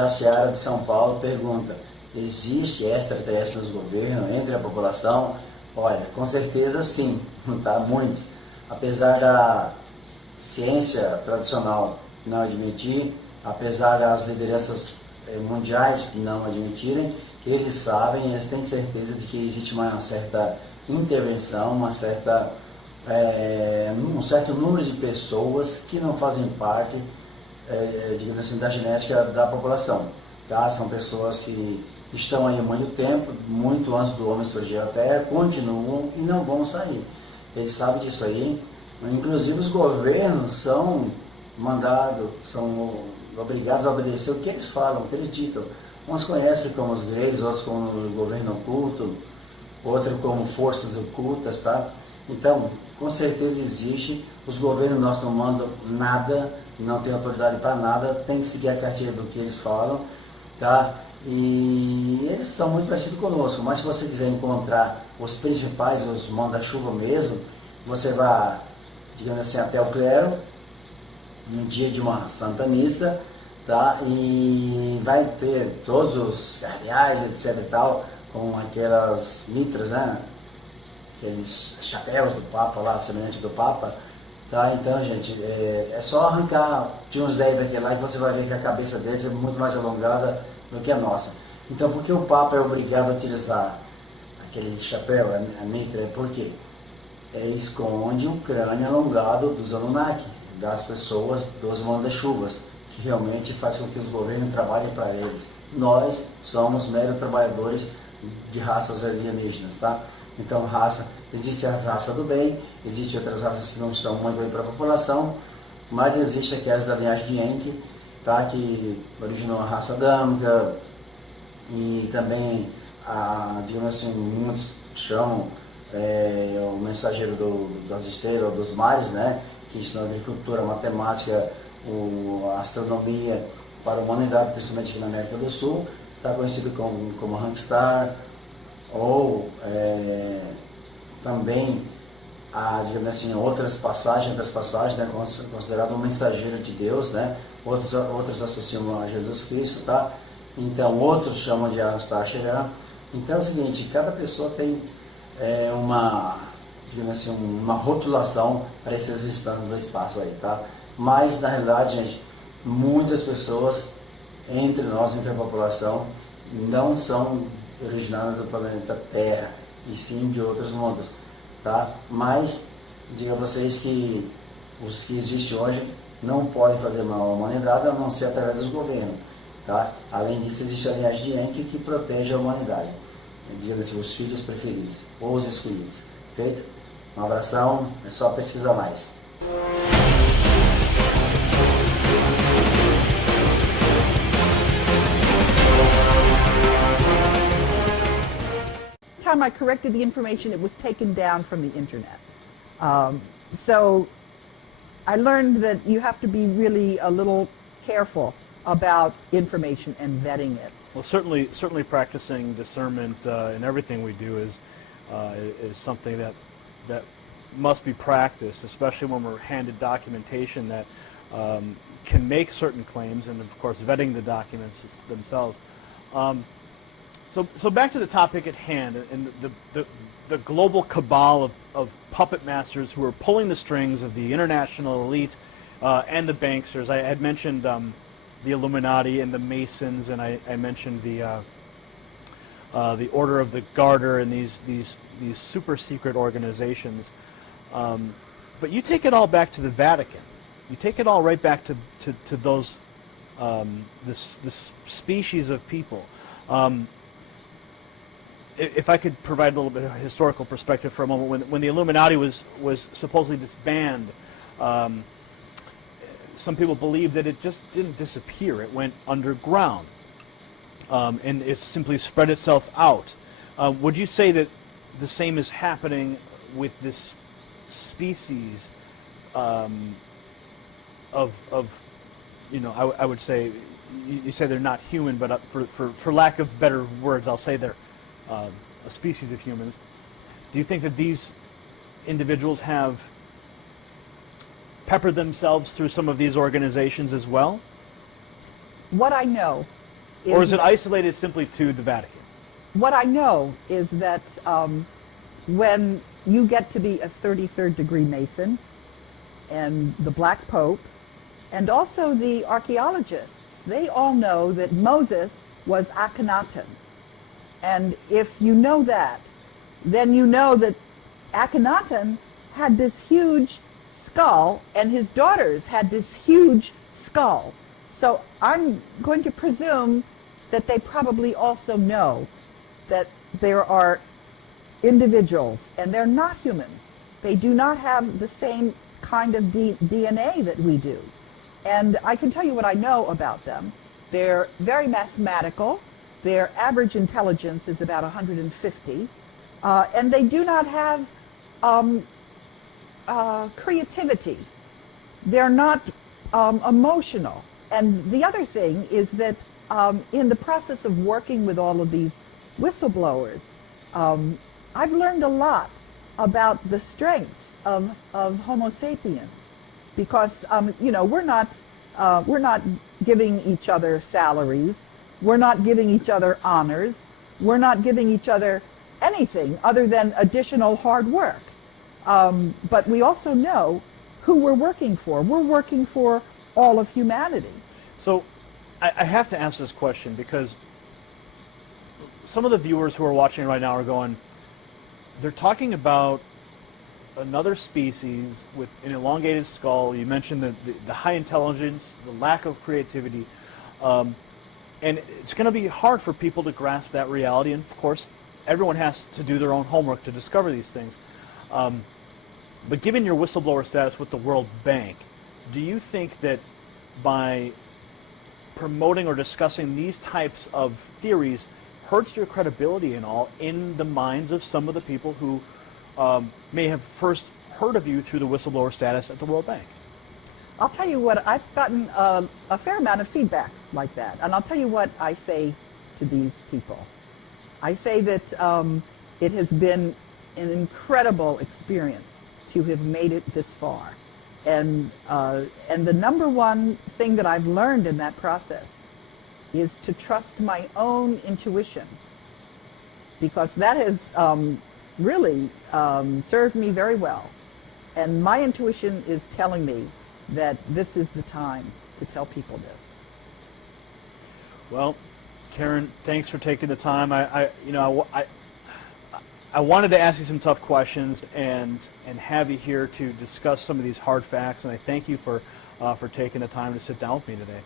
Jaciara de São Paulo pergunta: existe extraterrestre nos governos, entre a população? Olha, com certeza sim, tá? Muitos. Apesar da ciência tradicional não admitir, apesar das lideranças mundiais não admitirem, eles sabem, eles têm certeza de que existe uma certa intervenção, um certo número de pessoas que não fazem parte, digamos assim, da genética da população. Tá? São pessoas que estão aí há muito tempo, muito antes do homem surgir à Terra, continuam e não vão sair. Eles sabem disso aí. Inclusive os governos são mandados, são obrigados a obedecer o que eles falam, o que eles ditam. Uns conhecem como os gregos, outros como o governo oculto, outros como forças ocultas, tá? Então, com certeza existe. Os governos nossos não mandam nada, não tem autoridade para nada, tem que seguir a cartilha do que eles falam, tá? E eles são muito parecidos conosco, mas se você quiser encontrar os principais, os manda-chuva mesmo, você vai, digamos assim, até o clero, no dia de uma santa missa, tá? E vai ter todos os cardeais, etc e tal, com aquelas mitras, né? Aqueles chapéus do Papa lá, semelhante do Papa, tá? Então, gente, é só arrancar de uns 10 daquele lá e você vai ver que a cabeça deles é muito mais alongada do que a nossa. Então, por que o Papa é obrigado a utilizar aquele chapéu, a mitra? Por quê? Esconde o crânio alongado dos Anunnaki, das pessoas, dos manda-chuvas, que realmente faz com que os governos trabalhem para eles. Nós somos meros trabalhadores de raças alienígenas, tá? Então, existe a raça do bem, existem outras raças que não são muito bem para a população, mas existe aquelas da linhagem de Enki, tá? Que originou a raça adâmica, e também, digamos assim, muitos chamam o mensageiro das estrelas, ou dos mares, né? Que ensinou a agricultura, a matemática, a astronomia para a humanidade, principalmente aqui na América do Sul, está conhecido como Rangstar, ou também, digamos assim, outras passagens, né, considerado um mensageiro de Deus, né? Outros associam a Jesus Cristo, tá? Então, outros chamam de Arastar. Então é o seguinte, cada pessoa tem digamos assim, uma rotulação para esses visitantes do espaço aí, tá? Mas, na realidade, gente, muitas pessoas entre nós, entre a população, não são originárias do planeta Terra, e sim de outros mundos, tá? Mas, digo a vocês que os que existem hoje não podem fazer mal à humanidade, a não ser através dos governos, tá? Além disso, existe a linhagem de Enki que protege a humanidade, digamos assim, os filhos preferidos, ou os escolhidos. Feito? Um abração, é só pesquisar mais. Time I corrected the information, it was taken down from the internet. So I learned that you have to be really a little careful about information and vetting it. Well, certainly practicing discernment in everything we do is something that must be practiced, especially when we're handed documentation that can make certain claims, and of course vetting the documents themselves. So back to the topic at hand, and the global cabal of puppet masters who are pulling the strings of the international elite and the banksters. I had mentioned the Illuminati and the Masons, and I mentioned the Order of the Garter and these super secret organizations. But you take it all back to the Vatican. You take it all right back to those this species of people. If I could provide a little bit of historical perspective for a moment, when the Illuminati was supposedly disbanded, some people believe that it just didn't disappear. It went underground, and it simply spread itself out. Would you say that the same is happening with this species of I would say, you say they're not human, but for lack of better words, I'll say they're a species of humans. Do you think that these individuals have peppered themselves through some of these organizations as well? What I know Or is it isolated simply to the Vatican? What I know is that when you get to be a 33rd degree Mason, and the Black Pope, and also the archaeologists, they all know that Moses was Akhenaten. And if you know that, then you know that Akhenaten had this huge skull, and his daughters had this huge skull. So I'm going to presume that they probably also know that there are individuals, and they're not humans. They do not have the same kind of DNA that we do. And I can tell you what I know about them. They're very mathematical. Their average intelligence is about 150. And they do not have creativity. They're not emotional. And the other thing is that in the process of working with all of these whistleblowers, I've learned a lot about the strengths of Homo sapiens, because we're not giving each other salaries, we're not giving each other honors, we're not giving each other anything other than additional hard work. But we also know who we're working for. We're working for all of humanity. So I have to ask this question, because some of the viewers who are watching right now are going, they're talking about another species with an elongated skull. You mentioned the high intelligence, the lack of creativity, and it's going to be hard for people to grasp that reality. And of course, everyone has to do their own homework to discover these things. But given your whistleblower status with the World Bank, do you think that by promoting or discussing these types of theories hurts your credibility and all in the minds of some of the people who may have first heard of you through the whistleblower status at the World Bank? I'll tell you what, I've gotten a fair amount of feedback like that, and I'll tell you what I say to these people. I say that it has been an incredible experience to have made it this far. And the number one thing that I've learned in that process is to trust my own intuition, because that has really served me very well. And my intuition is telling me that this is the time to tell people this. Well, Karen, thanks for taking the time. I wanted to ask you some tough questions and have you here to discuss some of these hard facts, and I thank you for taking the time to sit down with me today.